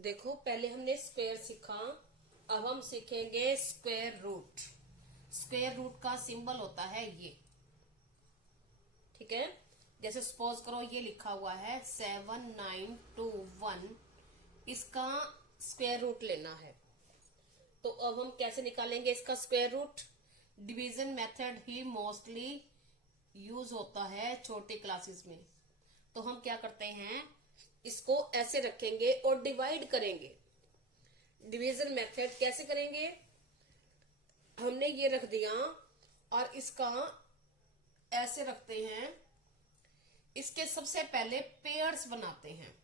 देखो, पहले हमने स्क्वायर सीखा, अब हम सीखेंगे स्क्वायर रूट। स्क्वायर रूट का सिंबल होता है ये, ठीक है। जैसे सपोज करो ये लिखा हुआ है 7921, इसका स्क्वायर रूट लेना है। तो अब हम कैसे निकालेंगे इसका स्क्वायर रूट? डिवीजन मेथड ही मोस्टली यूज होता है छोटे क्लासेस में। तो हम क्या करते हैं, इसको ऐसे रखेंगे और डिवाइड करेंगे। डिवीजन मेथड कैसे करेंगे? हमने ये रख दिया और इसका ऐसे रखते हैं। इसके सबसे पहले पेयर्स बनाते हैं।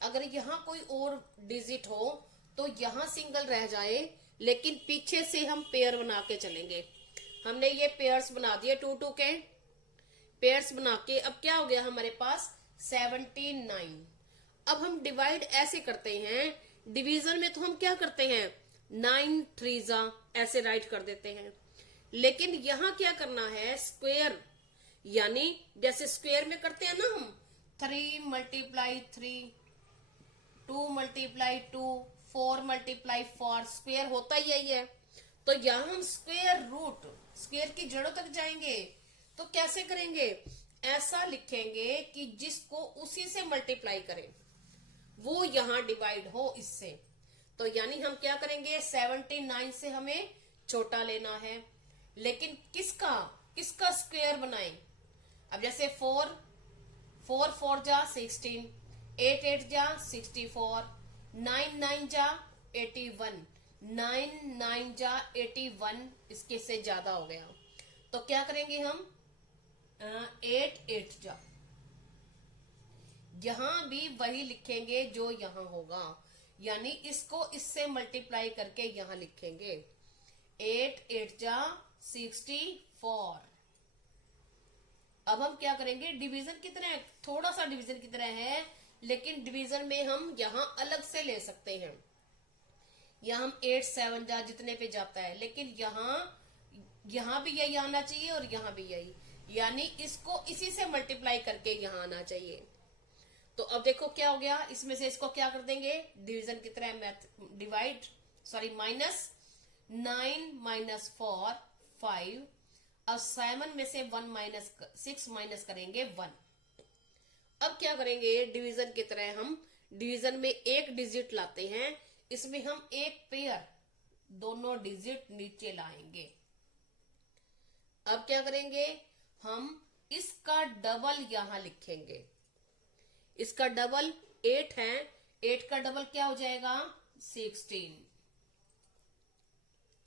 अगर यहां कोई और डिजिट हो तो यहां सिंगल रह जाए, लेकिन पीछे से हम पेयर बना के चलेंगे। हमने ये पेयर्स बना दिए, 2 के पेयर्स बना के। अब क्या हो गया हमारे पास 79। अब हम डिवाइड ऐसे करते हैं। डिवीजन में तो हम क्या करते हैं, 9 3 ऐसे राइट कर देते हैं। लेकिन यहां क्या करना है, स्क्वायर, यानी जैसे स्क्वायर में करते हैं ना हम, 3 × 3, 2 × 2, 4 × 4, स्क्वायर होता ही यही है। तो यहां हम स्क्वायर रूट, स्क्वायर की जड़ों तक जाएंगे। तो कैसे करेंगे? ऐसा लिखेंगे कि जिसको उसी से मल्टीप्लाई करें, वो यहां डिवाइड हो इससे। तो यानी हम क्या करेंगे, 79 से हमें छोटा लेना है, लेकिन किसका किसका स्क्वायर बनाएं? अब जैसे 4 4 जा 16, 8 8 जा 64, 9 9 जा 81, 9 9 जा 81, इसके से ज्यादा हो गया। तो क्या करेंगे हम, 8 8 जा, यहां भी वही लिखेंगे जो यहां होगा, यानी इसको इससे मल्टीप्लाई करके यहां लिखेंगे। 8 8 जा 64। अब हम क्या करेंगे, डिवीजन की तरह, थोड़ा सा डिवीजन की तरह है, लेकिन डिवीजन में हम यहां अलग से ले सकते हैं। यहां हम 8 7 जा जितने पे जाता है, लेकिन यहां भी यही आना चाहिए और यहां भी यही, यानी इसको इसी से मल्टीप्लाई करके यहां आना चाहिए। तो अब देखो क्या हो गया, इसमें से इसको क्या कर देंगे, डिवीजन की तरह डिवाइड, सॉरी माइनस, 9 - 4 5। अब 7 में से 6 माइनस करेंगे 1। अब क्या करेंगे, डिवीजन की तरह हम डिवीजन में एक डिजिट लाते हैं, इसमें हम एक पेयर दोनों डिजिट नीचे लाएंगे। अब क्या करेंगे, हम इसका डबल यहां लिखेंगे। इसका डबल 8 है, 8 का डबल क्या हो जाएगा,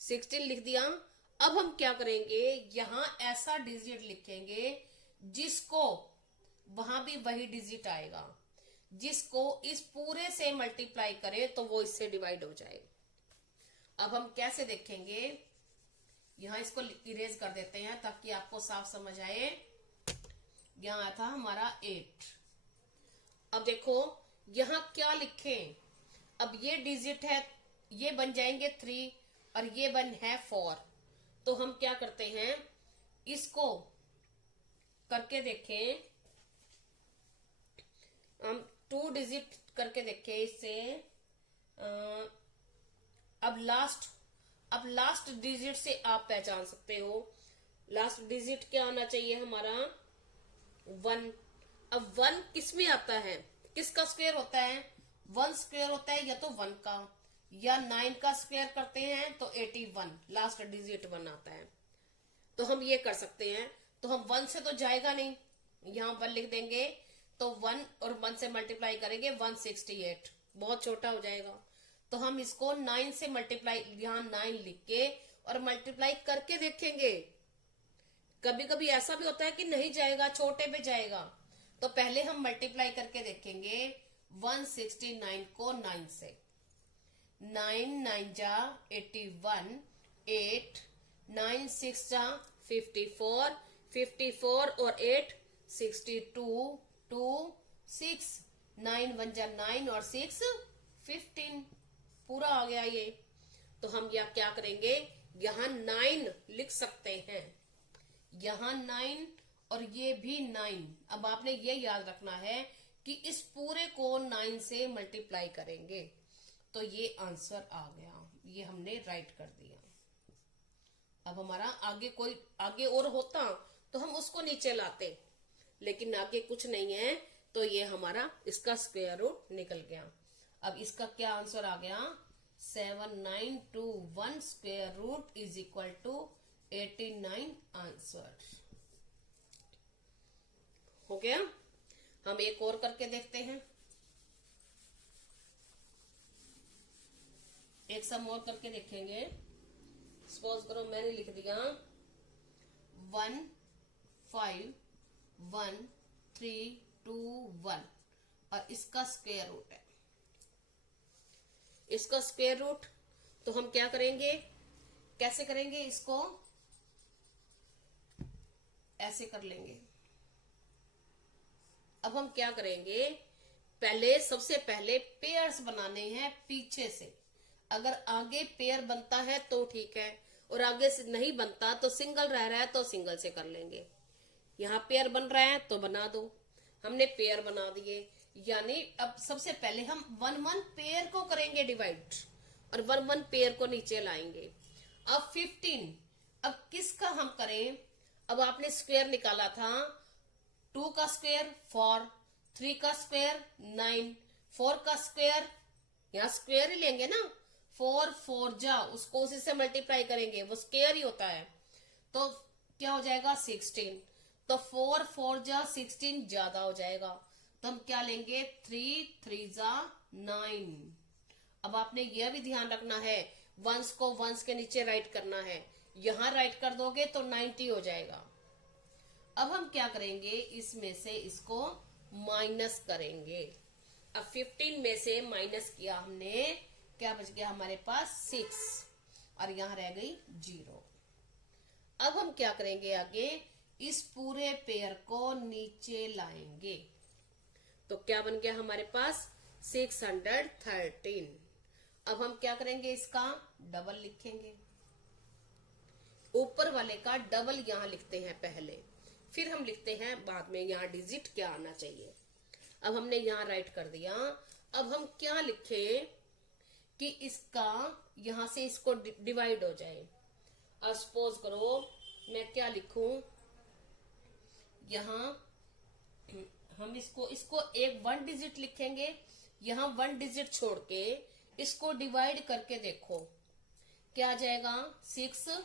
16 लिख दिया। अब हम क्या करेंगे, यहां ऐसा डिजिट लिखेंगे जिसको, वहां भी वही डिजिट आएगा, जिसको इस पूरे से मल्टीप्लाई करे तो वो इससे डिवाइड हो जाए। अब हम कैसे देखेंगे, यहां इसको इरेज कर देते हैं ताकि आपको साफ समझ आए। यहां था हमारा 8। अब देखो यहां क्या लिखें, अब ये डिजिट है, ये बन जाएंगे 3 और ये बन है 4। तो हम क्या करते हैं, इसको करके देखें, हम 2 डिजिट करके देखें इससे। अब लास्ट डिजिट से आप पहचान सकते हो, लास्ट डिजिट क्या आना चाहिए हमारा, 1। अब 1 किस में आता है, किसका स्क्वायर होता है, 1 स्क्वायर होता है, या तो 1 का, या 9 का स्क्वायर करते हैं तो 81, लास्ट डिजिट 1 आता है। तो हम ये कर सकते हैं। तो हम 1 से तो जाएगा नहीं, यहां 1 लिख देंगे, तो 1 और 1 से मल्टीप्लाई करेंगे 168, बहुत छोटा हो जाएगा। तो हम इसको 9 से मल्टीप्लाई, यहां 9 लिख के और मल्टीप्लाई करके देखेंगे। कभी कभी ऐसा भी होता है कि नहीं जाएगा, छोटे पे जाएगा। तो पहले हम मल्टीप्लाई करके देखेंगे 169 को 9 से। 9 9 जा 81, 8 9 6 जा 54, 54 और 8 62, 2 6 9 1 जा 9 और 6 15, पूरा आ गया ये। तो हम यह क्या करेंगे, यहां 9 लिख सकते हैं, यहां 9 और ये भी 9। अब आपने ये याद रखना है कि इस पूरे को 9 से मल्टीप्लाई करेंगे। तो ये आंसर आ गया, ये हमने राइट कर दिया। अब हमारा आगे और होता तो हम उसको नीचे लाते, लेकिन आगे कुछ नहीं है, तो ये हमारा इसका स्क्वायर रूट निकल गया। अब इसका क्या आंसर आ गया, 7921 square root is equal to 89 answer हो गया। हम एक और करके देखते हैं, एक सम और करके देखेंगे। सपोज करो मैंने लिख दिया 1 5 1 3 2 1 और इसका स्क्वायर रूट है। इसका स्क्वायर रूट तो हम क्या करेंगे, कैसे करेंगे, इसको ऐसे कर लेंगे। अब हम क्या करेंगे, सबसे पहले पेयर्स बनाने हैं पीछे से। अगर आगे पेयर बनता है तो ठीक है, और आगे से नहीं बनता तो सिंगल रह रहा है तो सिंगल से कर लेंगे। यहाँ पेयर बन रहा है तो बना दो, हमने पेयर बना दिए। यानी अब सबसे पहले हम 1 1 पेयर को करेंगे डिवाइड और 1 1 पेयर को नीचे लाएंगे। अब 15, अब किसका हम करें, अब आपने स्क्वायर निकाला था 2 का स्क्वायर 4, 3 का स्क्वायर 9, 4 का स्क्वायर, यहाँ स्क्वायर ही लेंगे ना, 4 4 जा उसको उसी से मल्टीप्लाई करेंगे, वो स्क्वायर ही होता है। तो क्या हो जाएगा 16, तो 4 4 जा 16 ज्यादा हो जाएगा, तो हम क्या लेंगे 3 3 जा 9। अब आपने यह भी ध्यान रखना है, वंस को वंस के नीचे राइट करना है, यहां राइट कर दोगे तो 90 हो जाएगा। अब हम क्या करेंगे, इसमें से इसको माइनस करेंगे। अब 15 में से माइनस किया हमने, क्या बच गया हमारे पास 6 और यहां रह गई 0। अब हम क्या करेंगे आगे, इस पूरे पेयर को नीचे लाएंगे, तो क्या बन गया हमारे पास 613। अब हम क्या करेंगे, इसका डबल लिखेंगे, ऊपर वाले का डबल यहां लिखते हैं पहले, फिर हम लिखते हैं बाद में यहाँ डिजिट क्या आना चाहिए। अब हमने यहाँ राइट कर दिया। अब हम क्या लिखें कि इसका यहां से इसको डिवाइड हो जाए। अब सपोज करो मैं क्या लिखूं, यहां हम इसको एक 1 डिजिट लिखेंगे, यहां 1 डिजिट छोड़ के इसको डिवाइड करके देखो क्या आ जाएगा, 6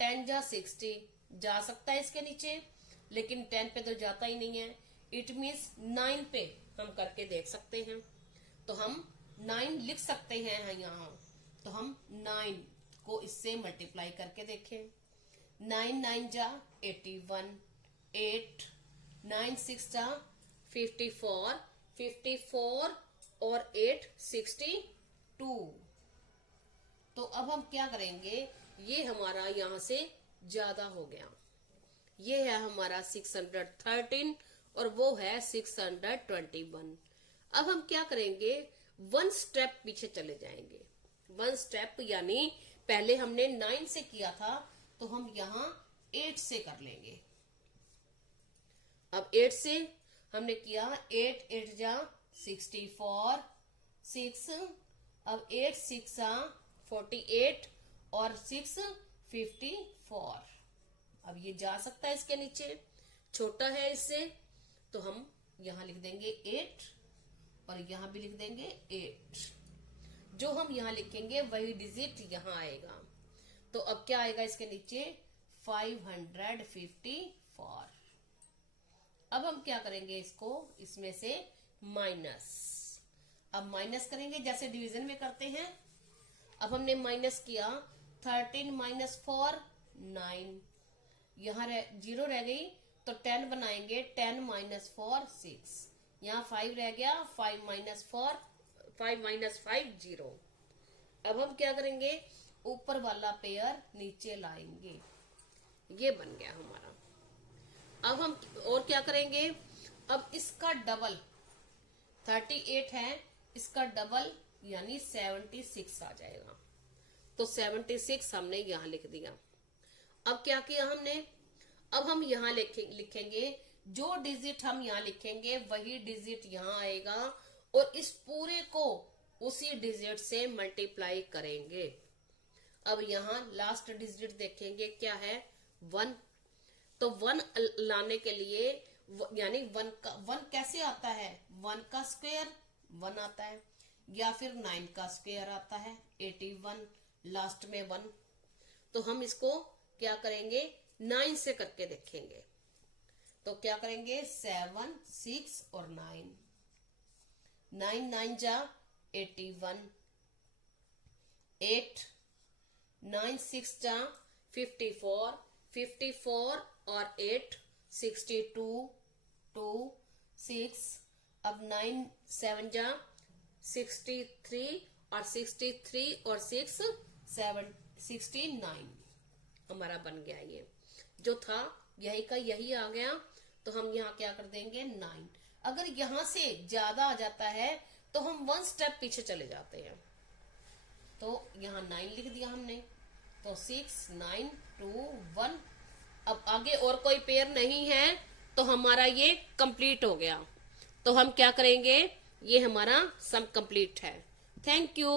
10 जा 60 जा सकता है इसके नीचे, लेकिन 10 पे तो जाता ही नहीं है। इट मीन्स 9 पे हम करके देख सकते हैं, तो हम 9 लिख सकते हैं यहाँ। तो हम 9 को इससे मल्टीप्लाई करके देखें, 9 9 जा 81, 8 9 6 जा 54, 54 और 8 62। तो अब हम क्या करेंगे, ये हमारा यहां से ज्यादा हो गया, ये है हमारा 613 और वो है 621। अब हम क्या करेंगे, 1 स्टेप पीछे चले जाएंगे। 1 स्टेप यानी पहले हमने 9 से किया था, तो हम यहाँ 8 से कर लेंगे। अब 8 से हमने किया, 8 8 जा 64, 6, अब 8 6 जा 48 और 6 54। अब ये जा सकता है इसके नीचे, छोटा है इससे, तो हम यहां लिख देंगे 8 और यहां भी लिख देंगे 8। जो हम यहां लिखेंगे वही डिजिट यहां आएगा। तो अब क्या आएगा इसके नीचे, 554। अब हम क्या करेंगे, इसको इसमें से माइनस। अब माइनस करेंगे जैसे डिवीजन में करते हैं। अब हमने माइनस किया, 13 माइनस 4 9, यहाँ 0 रह गई, तो 10 बनाएंगे, 10 माइनस 4 6, यहाँ 5 रह गया, 5 माइनस 4 5 माइनस 5 0। अब हम क्या करेंगे, ऊपर वाला पेयर नीचे लाएंगे, ये बन गया हमारा। अब हम और क्या करेंगे, अब इसका डबल 38 है, इसका डबल यानी 76 आ जाएगा, तो 76 हमने यहां लिख दिया। अब क्या किया हमने, अब हम यहां लिखेंगे जो डिजिट हम यहाँ लिखेंगे वही डिजिट यहाँ आएगा और इस पूरे को उसी डिजिट से मल्टीप्लाई करेंगे। अब यहाँ लास्ट डिजिट देखेंगे क्या है, 1। तो 1 लाने के लिए यानी 1 कैसे आता है, 1 का स्क्वायर 1 आता है, या फिर 9 का स्क्वायर आता है 81, लास्ट में 1। तो हम इसको क्या करेंगे, 9 से करके देखेंगे। तो क्या करेंगे, 7, 6 और 9, 9 9 जा 81, 8 9 6 जा 54, 54 और 8 62, 2 6। अब 9 7 जा 63 और 63 और 6 7 69 हमारा बन गया। ये जो था यही का यही आ गया। तो हम यहाँ क्या कर देंगे, 9। अगर यहाँ से ज्यादा आ जाता है तो हम 1 स्टेप पीछे चले जाते हैं। तो यहाँ 9 लिख दिया हमने, तो 6 9 2 1। अब आगे और कोई पेयर नहीं है तो हमारा ये कंप्लीट हो गया। तो हम क्या करेंगे, ये हमारा सम कंप्लीट है। Thank you.